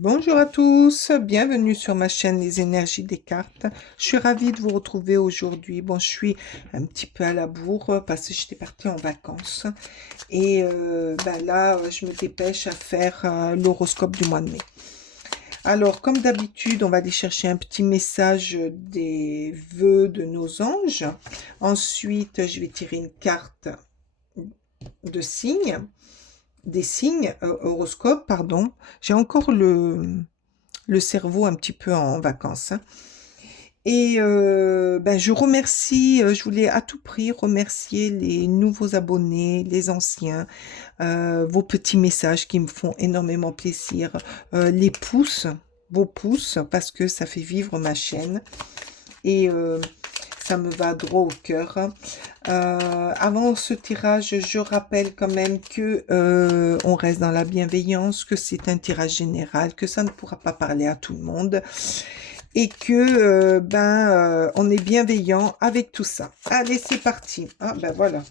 Bonjour à tous, bienvenue sur ma chaîne Les Énergies des cartes. Je suis ravie de vous retrouver aujourd'hui. Bon, je suis un petit peu à la bourre parce que j'étais partie en vacances. Et là, je me dépêche à faire l'horoscope du mois de mai. Alors, comme d'habitude, on va aller chercher un petit message des vœux de nos anges. Ensuite, je vais tirer une carte de signes, des signes, horoscope, pardon. J'ai encore le cerveau un petit peu en vacances, hein. Et je remercie, je voulais à tout prix remercier les nouveaux abonnés, les anciens, vos petits messages qui me font énormément plaisir, les pouces, vos pouces, parce que ça fait vivre ma chaîne et ça me va droit au cœur. Avant ce tirage, je rappelle quand même que on reste dans la bienveillance, que c'est un tirage général, que ça ne pourra pas parler à tout le monde et que on est bienveillant avec tout ça. Allez, c'est parti. Ah ben voilà.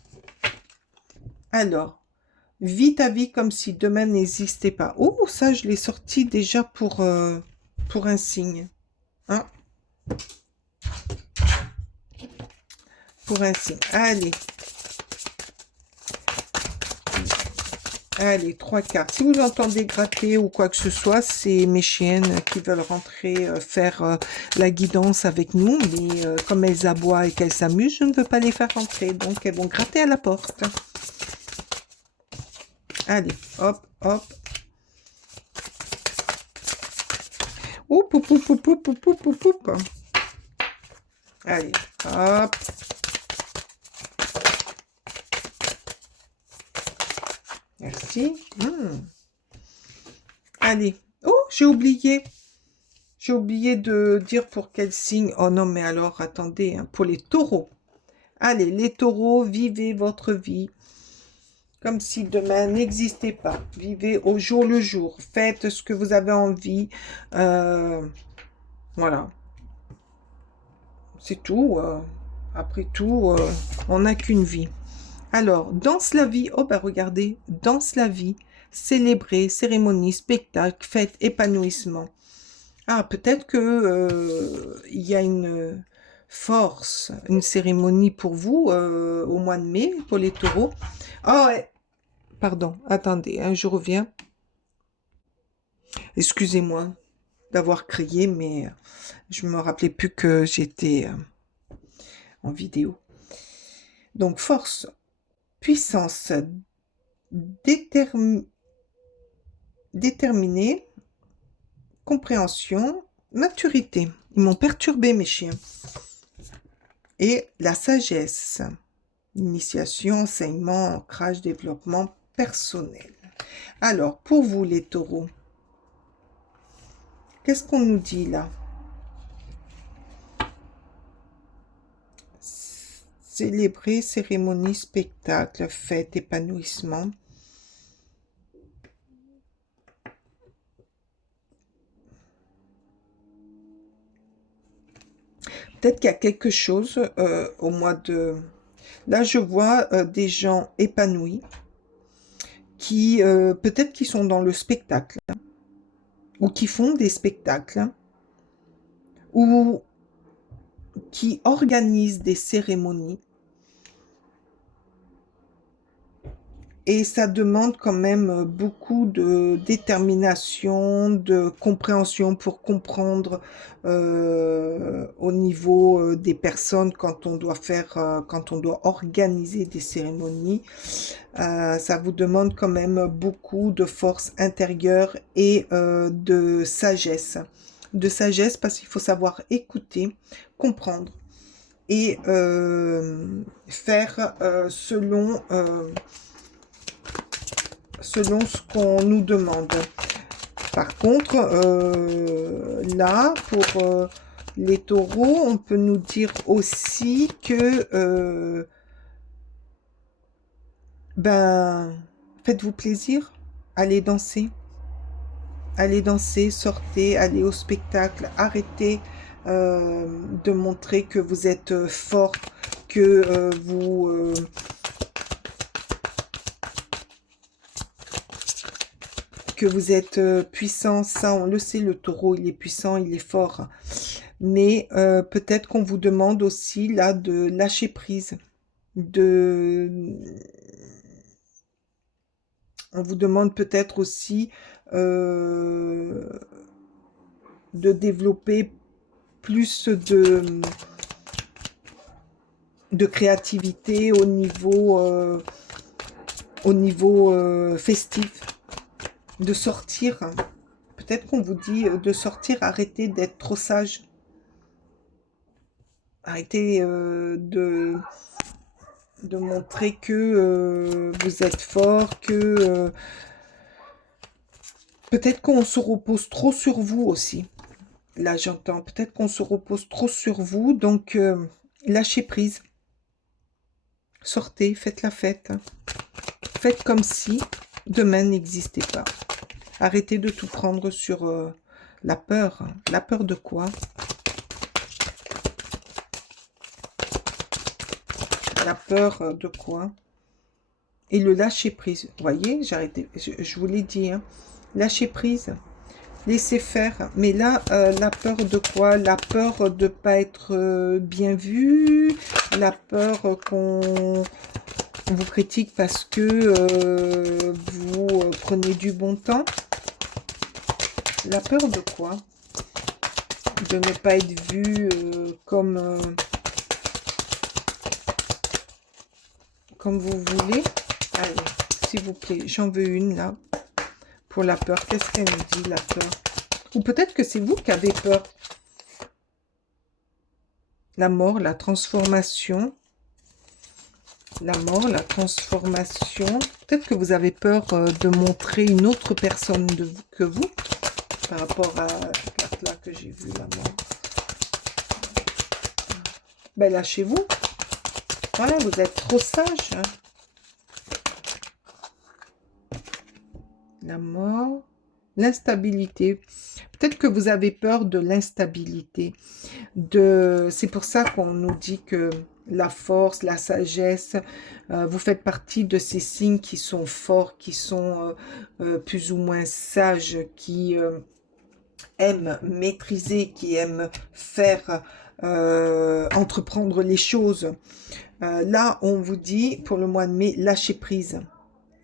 Alors, vis ta vie comme si demain n'existait pas. Oh, ça, je l'ai sorti déjà pour un signe. Hein, pour un signe. Allez. Allez, trois cartes. Si vous entendez gratter ou quoi que ce soit, c'est mes chiennes qui veulent rentrer faire la guidance avec nous. Mais comme elles aboient et qu'elles s'amusent, je ne veux pas les faire rentrer. Donc, elles vont gratter à la porte. Allez, hop, hop. Oup, oup, oup, oup, oup, oup, oup, oup, oup. Allez, hop. Merci. Allez. Oh, j'ai oublié. J'ai oublié de dire pour quel signe. Oh non, mais alors, attendez, hein, pour les taureaux. Allez, les taureaux, vivez votre vie comme si demain n'existait pas. Vivez au jour le jour. Faites ce que vous avez envie. Voilà. C'est tout. Après tout, on n'a qu'une vie. Alors, danse la vie. Oh, ben regardez. Danse la vie. Célébrer, cérémonie, spectacle, fête, épanouissement. Ah, peut-être que il y a une force, une cérémonie pour vous au mois de mai, pour les taureaux. Ah ouais, pardon, attendez, hein, je reviens. Excusez-moi d'avoir crié, mais je me rappelais plus que j'étais en vidéo. Donc, force, puissance, déterminée, compréhension, maturité. Ils m'ont perturbé, mes chiens. Et la sagesse. Initiation, enseignement, ancrage, développement personnel. Alors, pour vous les taureaux, qu'est-ce qu'on nous dit là? Célébrer, cérémonie, spectacle, fête, épanouissement. Peut-être qu'il y a quelque chose au mois de... Là, je vois des gens épanouis qui, peut-être qui sont dans le spectacle ou qui font des spectacles ou qui organisent des cérémonies. Et ça demande quand même beaucoup de détermination, de compréhension pour comprendre au niveau des personnes quand on doit faire, quand on doit organiser des cérémonies. Ça vous demande quand même beaucoup de force intérieure et de sagesse. De sagesse parce qu'il faut savoir écouter, comprendre et faire selon ce qu'on nous demande. Par contre, là, pour les taureaux, on peut nous dire aussi que, faites-vous plaisir, allez danser, sortez, allez au spectacle, arrêtez de montrer que vous êtes fort, que que vous êtes puissant, ça on le sait, le taureau il est puissant, il est fort. Mais peut-être qu'on vous demande aussi là de lâcher prise, de... On vous demande peut-être aussi de développer plus de créativité au niveau festif, de sortir. Peut-être qu'on vous dit de sortir, arrêtez d'être trop sage. Arrêtez de montrer que vous êtes fort, que peut-être qu'on se repose trop sur vous aussi. Là, j'entends. Peut-être qu'on se repose trop sur vous, donc lâchez prise. Sortez, faites la fête. Faites comme si demain n'existait pas. Arrêtez de tout prendre sur la peur. La peur de quoi? La peur de quoi? Et le lâcher prise. Vous voyez, j'ai arrêté. Je vous l'ai dit. Hein. Lâcher prise. Laissez faire. Mais là, la peur de quoi? La peur de ne pas être bien vu. La peur qu'on vous critique parce que vous prenez du bon temps. La peur de quoi? De ne pas être vu comme vous voulez. Allez, s'il vous plaît, j'en veux une là. Pour la peur, qu'est-ce qu'elle nous dit, la peur? Ou peut-être que c'est vous qui avez peur. La mort, la transformation. La mort, la transformation. Peut-être que vous avez peur de montrer une autre personne que vous. Par rapport à la carte là que j'ai vue, la mort. Ben lâchez-vous. Voilà, vous êtes trop sage. Hein. La mort. L'instabilité. Peut-être que vous avez peur de l'instabilité. C'est pour ça qu'on nous dit que la force, la sagesse, vous faites partie de ces signes qui sont forts, qui sont plus ou moins sages, qui aiment maîtriser, qui aiment faire, entreprendre les choses. Là, on vous dit, pour le mois de mai, lâchez prise.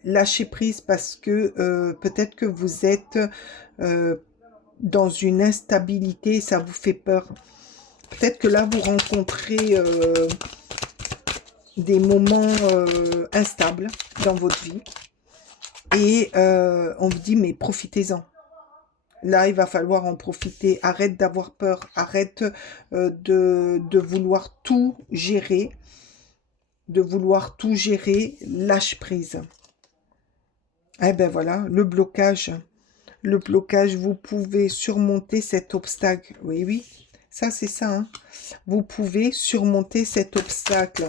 Lâchez prise parce que peut-être que vous êtes dans une instabilité, ça vous fait peur. Peut-être que là, vous rencontrez des moments instables dans votre vie. Et on vous dit, mais profitez-en. Là, il va falloir en profiter. Arrête d'avoir peur. Arrête de vouloir tout gérer. De vouloir tout gérer. Lâche prise. Eh ben voilà, le blocage. Le blocage, vous pouvez surmonter cet obstacle. Oui, oui, ça c'est ça. Hein. Vous pouvez surmonter cet obstacle.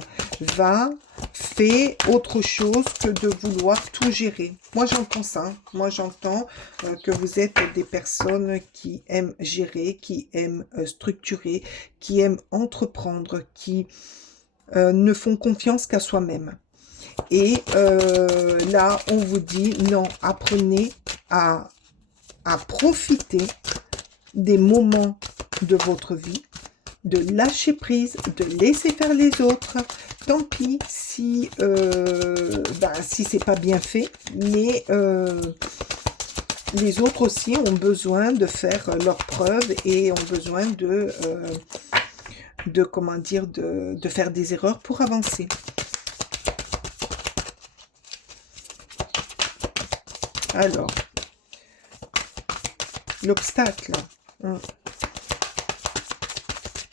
Fais autre chose que de vouloir tout gérer. Moi j'entends ça. Hein. Moi j'entends que vous êtes des personnes qui aiment gérer, qui aiment structurer, qui aiment entreprendre, qui ne font confiance qu'à soi-même. Et là, on vous dit, non, apprenez à profiter des moments de votre vie, de lâcher prise, de laisser faire les autres. Tant pis si c'est pas bien fait, mais les autres aussi ont besoin de faire leurs preuves et ont besoin de faire des erreurs pour avancer. Alors, l'obstacle.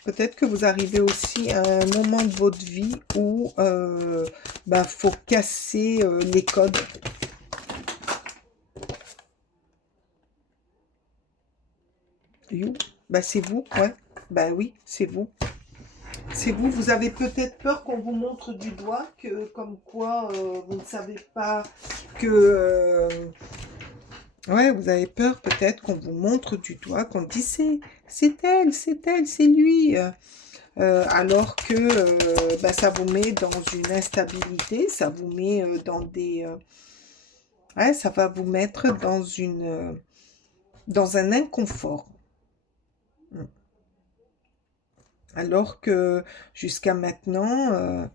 Peut-être que vous arrivez aussi à un moment de votre vie où faut casser les codes. C'est vous, ouais. Oui, c'est vous. C'est vous. Vous avez peut-être peur qu'on vous montre du doigt, comme quoi vous ne savez pas que... Ouais, vous avez peur peut-être qu'on vous montre du doigt, qu'on dit c'est elle, c'est lui. Alors que ça vous met dans une instabilité, ça vous met dans des Ouais, ça va vous mettre dans un inconfort. Mm. Alors que jusqu'à maintenant,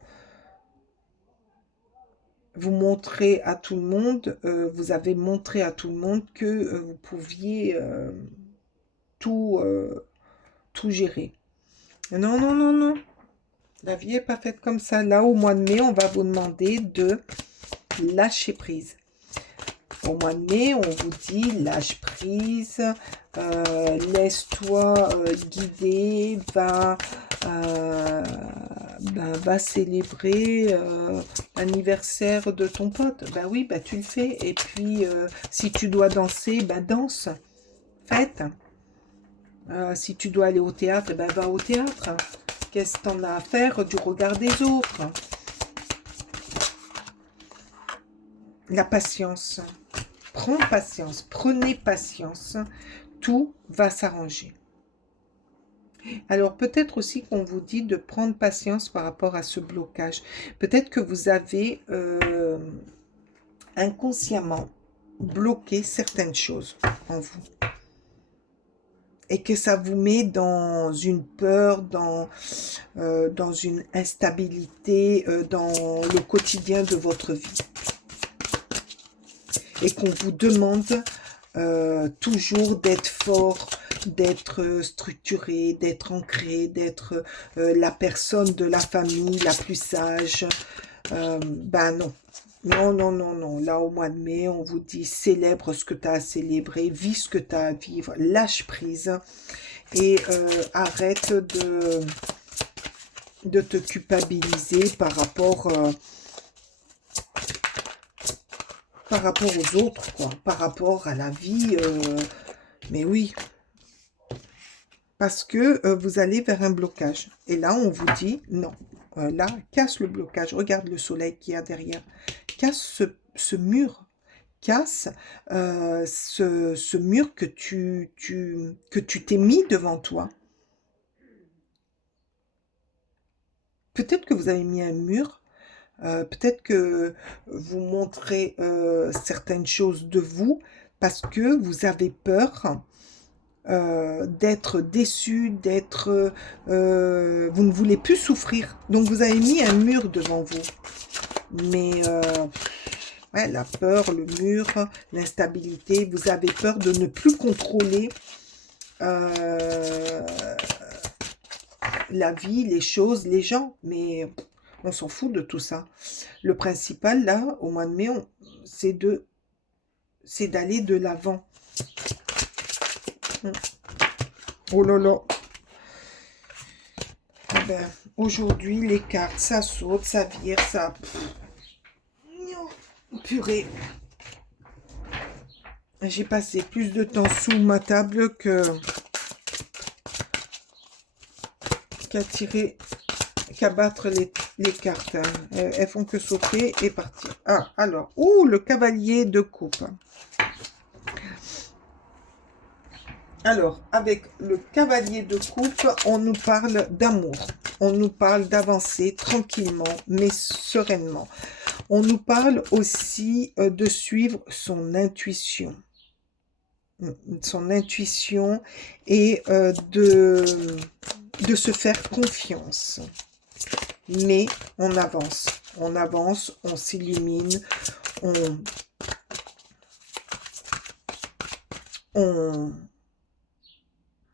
vous montrez à tout le monde, vous avez montré à tout le monde que vous pouviez tout, tout gérer. Non, non, non, non. La vie n'est pas faite comme ça. Là, au mois de mai, on va vous demander de lâcher prise. Au mois de mai, on vous dit lâche prise, laisse-toi guider, va célébrer l'anniversaire de ton pote. Ben oui, ben tu le fais. Et puis, si tu dois danser, ben danse, fête. Si tu dois aller au théâtre, ben va au théâtre. Qu'est-ce que t'en as à faire du regard des autres? La patience. Prends patience, prenez patience. Tout va s'arranger. Alors peut-être aussi qu'on vous dit de prendre patience par rapport à ce blocage. Peut-être que vous avez inconsciemment bloqué certaines choses en vous. Et que ça vous met dans une peur, dans une instabilité, dans le quotidien de votre vie. Et qu'on vous demande toujours d'être fort, d'être structuré, d'être ancré, d'être la personne de la famille la plus sage. Ben non. Non, non, non, non. Là, au mois de mai, on vous dit célèbre ce que tu as à célébrer, vis ce que tu as à vivre, lâche prise et arrête de te culpabiliser par rapport aux autres, quoi, par rapport à la vie. Mais oui, parce que vous allez vers un blocage. Et là, on vous dit, non, là, casse le blocage. Regarde le soleil qu'il y a derrière. Casse ce mur. Casse ce mur que tu t'es mis devant toi. Peut-être que vous avez mis un mur. Peut-être que vous montrez certaines choses de vous parce que vous avez peur d'être déçu, vous ne voulez plus souffrir. Donc vous avez mis un mur devant vous. Mais ouais, la peur, le mur, l'instabilité, vous avez peur de ne plus contrôler euh, la vie, les choses, les gens. Mais on s'en fout de tout ça. Le principal, là, au mois de mai, c'est d'aller de l'avant. Oh là là. Eh ben, aujourd'hui, les cartes, ça saute, ça vire, ça... Purée. J'ai passé plus de temps sous ma table qu'à battre les cartes. Hein. Elles font que sauter et partir. Ah, alors. Ouh, le cavalier de coupe. Alors, avec le cavalier de coupe, on nous parle d'amour. On nous parle d'avancer tranquillement, mais sereinement. On nous parle aussi de suivre son intuition. Son intuition et de se faire confiance. Mais on avance, on s'illumine,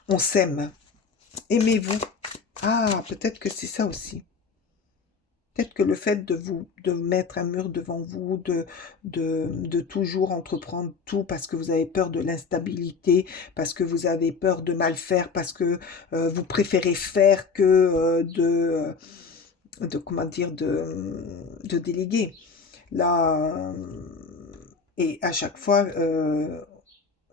on s'aime. Aimez-vous. Ah, peut-être que c'est ça aussi. Peut-être que le fait de mettre un mur devant vous, de toujours entreprendre tout parce que vous avez peur de l'instabilité, parce que vous avez peur de mal faire, parce que vous préférez faire que comment dire, de déléguer. Là, et à chaque fois,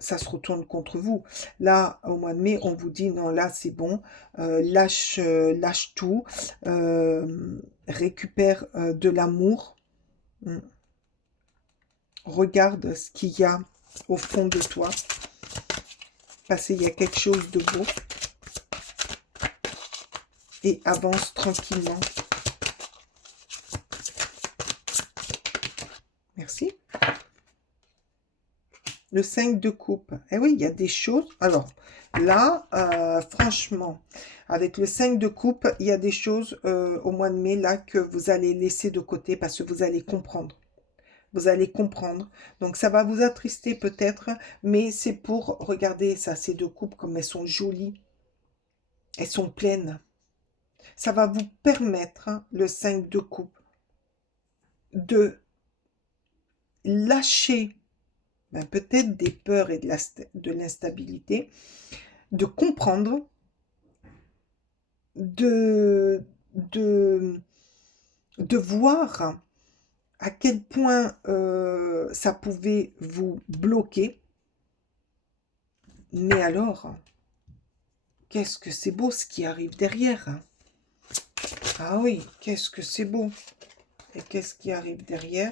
ça se retourne contre vous. Là, au mois de mai, on vous dit non, là c'est bon, lâche tout, récupère de l'amour, regarde ce qu'il y a au fond de toi, parce qu'il y a quelque chose de beau, et avance tranquillement. Merci. Le 5 de coupe. Eh oui, il y a des choses. Alors, là, franchement, avec le 5 de coupe, il y a des choses au mois de mai, là, que vous allez laisser de côté parce que vous allez comprendre. Vous allez comprendre. Donc, ça va vous attrister peut-être, mais c'est pour, regarder ça, ces deux coupes, comme elles sont jolies. Elles sont pleines. Ça va vous permettre, le 5 de coupe, de lâcher peut-être des peurs et de l'instabilité, de comprendre, de, de, de voir à quel point ça pouvait vous bloquer. Mais alors, qu'est-ce que c'est beau ce qui arrive derrière. Ah oui, qu'est-ce que c'est beau. Et qu'est-ce qui arrive derrière?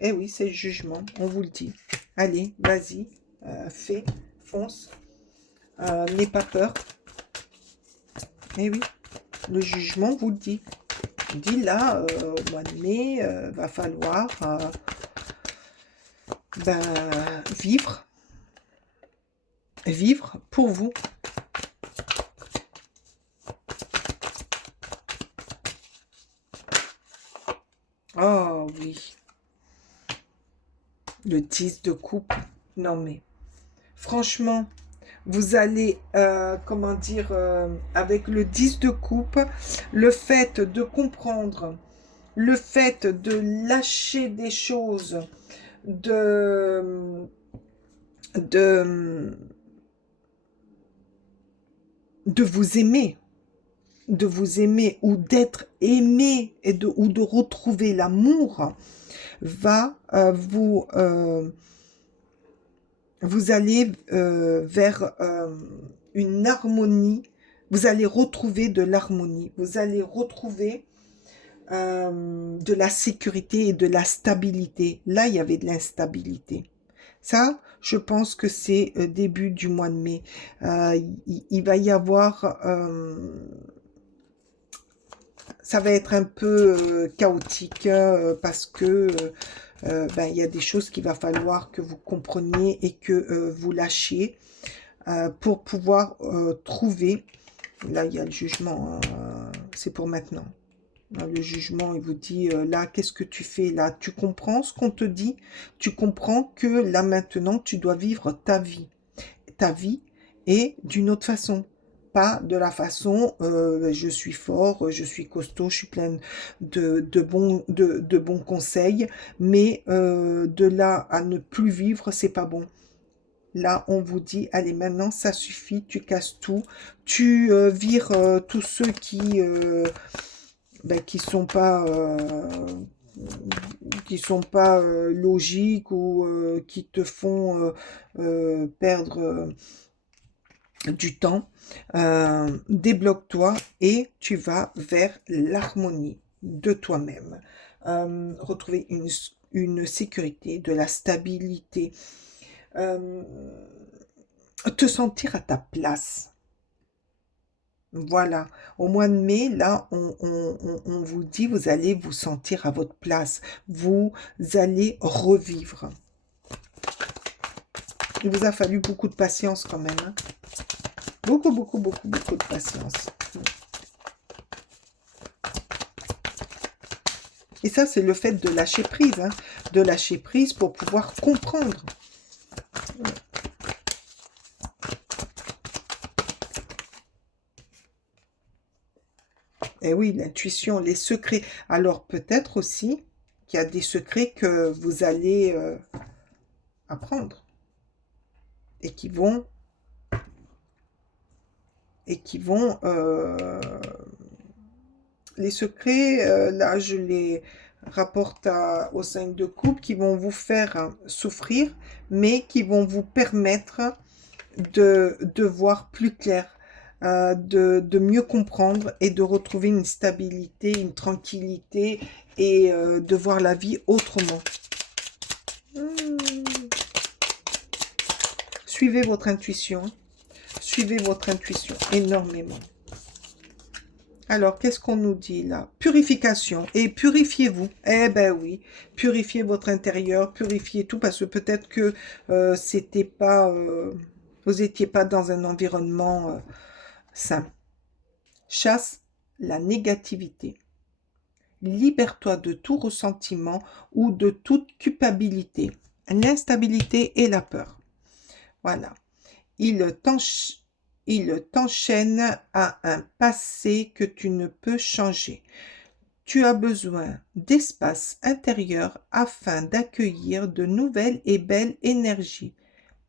Eh oui, c'est le jugement, on vous le dit. Allez, vas-y, fais, fonce. N'aie pas peur. Eh oui, le jugement vous le dit. Il dit là, au mois de mai, va falloir vivre. Vivre pour vous. Oh oui. Le 10 de coupe. Non mais, franchement, vous allez, comment dire, avec le 10 de coupe, le fait de comprendre, le fait de lâcher des choses, de vous aimer, ou d'être aimé ou de retrouver l'amour, va vous allez vers une harmonie, vous allez retrouver de l'harmonie, vous allez retrouver de la sécurité et de la stabilité. Là, il y avait de l'instabilité. Ça, je pense que c'est début du mois de mai. Il va y avoir... ça va être un peu chaotique parce que il y a des choses qu'il va falloir que vous compreniez et que vous lâchiez pour pouvoir trouver. Là, il y a le jugement, c'est pour maintenant. Là, le jugement, il vous dit, là, qu'est-ce que tu fais là? Tu comprends ce qu'on te dit? Tu comprends que là, maintenant, tu dois vivre ta vie. Ta vie et d'une autre façon. Pas de la façon, je suis fort, je suis costaud, je suis pleine de bons conseils, mais de là à ne plus vivre, c'est pas bon. Là, on vous dit, allez, maintenant, ça suffit, tu casses tout, tu vires tous ceux qui sont pas logiques ou qui te font perdre du temps. Débloque-toi et tu vas vers l'harmonie de toi-même. Retrouver une sécurité, de la stabilité, te sentir à ta place. Voilà, au mois de mai, là, on vous dit, vous allez vous sentir à votre place. Vous allez revivre. Il vous a fallu beaucoup de patience quand même. Hein. Beaucoup, beaucoup, beaucoup, beaucoup de patience. Et ça, c'est le fait de lâcher prise. Hein, de lâcher prise pour pouvoir comprendre. Et oui, l'intuition, les secrets. Alors, peut-être aussi qu'il y a des secrets que vous allez apprendre. Et qui vont... les secrets, là, je les rapporte au 5 de coupe, qui vont vous faire souffrir, mais qui vont vous permettre de voir plus clair, de mieux comprendre et de retrouver une stabilité, une tranquillité et de voir la vie autrement. Suivez votre intuition. Suivez votre intuition énormément. Alors, qu'est-ce qu'on nous dit là? Purification. Et purifiez-vous. Eh ben oui, purifiez votre intérieur, purifiez tout, parce que peut-être que c'était pas, vous n'étiez pas dans un environnement sain. Chasse la négativité. Libère-toi de tout ressentiment ou de toute culpabilité, l'instabilité et la peur. Voilà. Il t'enchaîne à un passé que tu ne peux changer. Tu as besoin d'espace intérieur afin d'accueillir de nouvelles et belles énergies.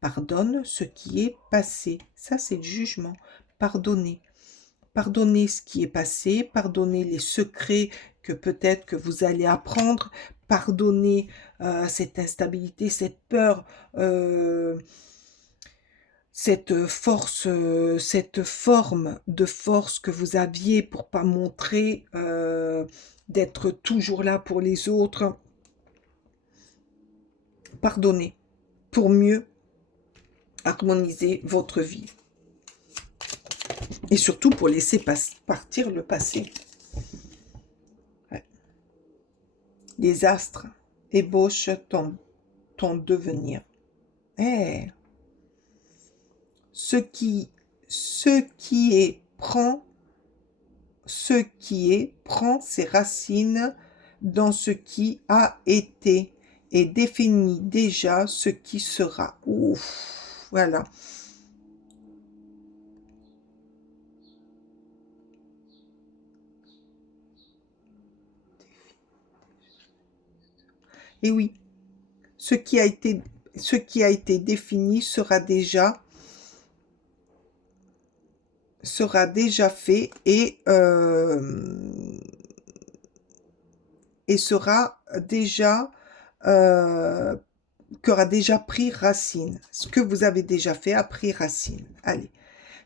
Pardonne ce qui est passé. Ça, c'est le jugement. Pardonner. Pardonnez ce qui est passé, pardonnez les secrets que peut-être que vous allez apprendre, pardonnez cette instabilité, cette peur, cette force, cette forme de force que vous aviez pour pas montrer, d'être toujours là pour les autres. Pardonnez pour mieux harmoniser votre vie. Et surtout pour laisser partir le passé. Ouais. Les astres ébauchent ton devenir. Eh. Ce qui est prend ses racines dans ce qui a été et définit déjà ce qui sera. Ouf, voilà. Et oui, ce qui a été défini sera déjà fait et sera déjà qu'aura déjà pris racine. Ce que vous avez déjà fait a pris racine. Allez,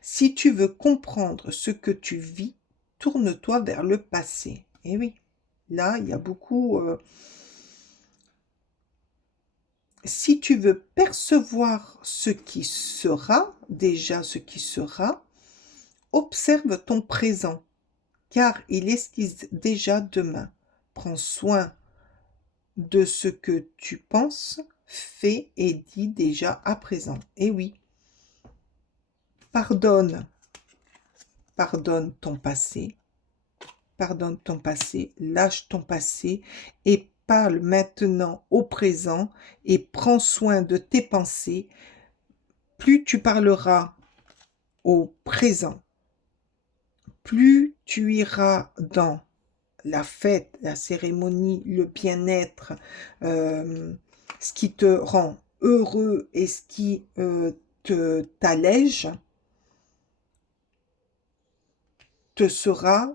si tu veux comprendre ce que tu vis, tourne-toi vers le passé. Et oui, là, il y a beaucoup... si tu veux percevoir ce qui sera, déjà ce qui sera, observe ton présent, car il esquisse déjà demain. Prends soin de ce que tu penses, fais et dis déjà à présent. Et oui, pardonne ton passé, lâche ton passé et parle maintenant au présent et prends soin de tes pensées. Plus tu parleras au présent, plus tu iras dans la fête, la cérémonie, le bien-être, ce qui te rend heureux et ce qui t'allège, te sera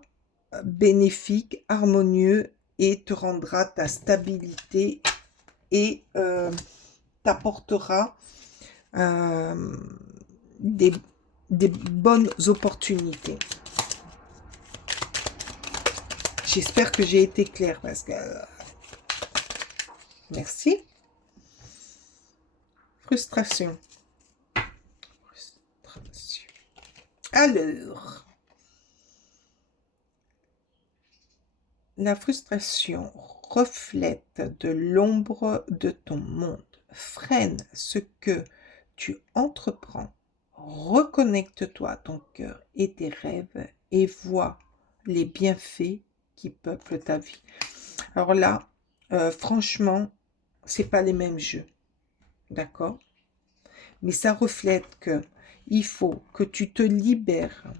bénéfique, harmonieux et te rendra ta stabilité et t'apportera des bonnes opportunités. J'espère que j'ai été claire parce que... Merci. Frustration. Alors, la frustration reflète de l'ombre de ton monde. Freine ce que tu entreprends. Reconnecte-toi à ton cœur et tes rêves et vois les bienfaits qui peuplent ta vie. Alors là, franchement, c'est pas les mêmes jeux, d'accord? Mais ça reflète que il faut que tu te libères,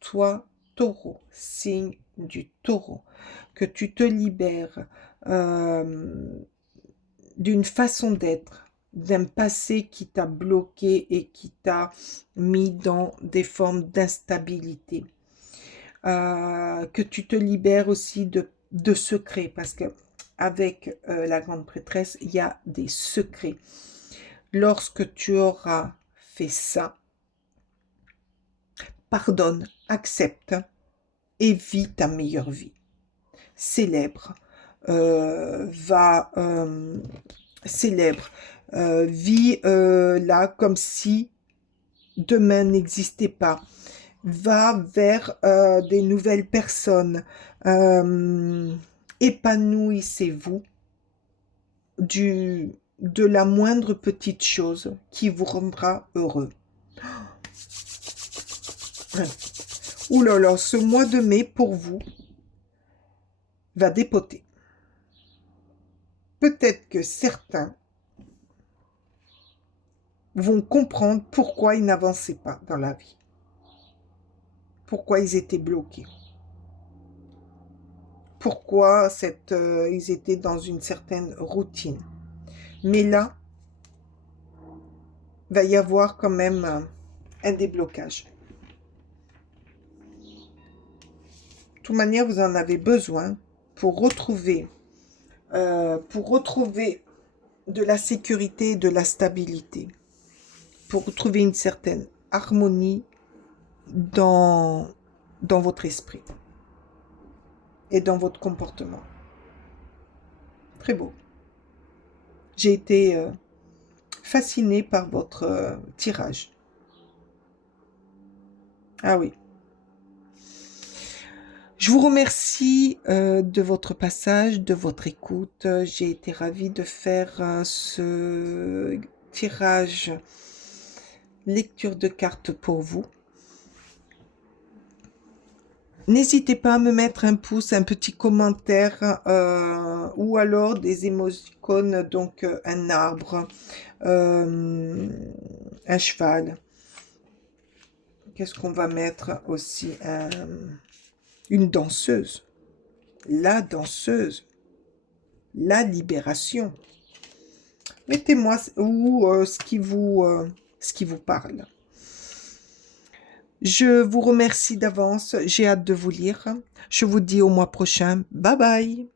toi, taureau, signe du taureau, que tu te libères d'une façon d'être, d'un passé qui t'a bloqué et qui t'a mis dans des formes d'instabilité. Que tu te libères aussi de secrets, parce que avec la grande prêtresse, il y a des secrets. Lorsque tu auras fait ça, pardonne, accepte et vis ta meilleure vie. Célèbre, vis là comme si demain n'existait pas. va vers des nouvelles personnes. Épanouissez-vous de la moindre petite chose qui vous rendra heureux. Ouh là là, ce mois de mai pour vous va dépoter. Peut-être que certains vont comprendre pourquoi ils n'avançaient pas dans la vie. Pourquoi ils étaient bloqués. Pourquoi ils étaient dans une certaine routine. Mais là, va y avoir quand même un déblocage. De toute manière, vous en avez besoin pour retrouver de la sécurité et de la stabilité, pour retrouver une certaine harmonie dans votre esprit et dans votre comportement. Très beau. J'ai été fascinée par votre tirage. Ah oui. Je vous remercie de votre passage, de votre écoute. J'ai été ravie de faire ce tirage lecture de cartes pour vous. N'hésitez pas à me mettre un pouce, un petit commentaire ou alors des émoticônes, donc un arbre, un cheval. Qu'est-ce qu'on va mettre aussi? Une danseuse. La danseuse. La libération. Mettez-moi ce qui vous parle. Je vous remercie d'avance. J'ai hâte de vous lire. Je vous dis au mois prochain. Bye bye.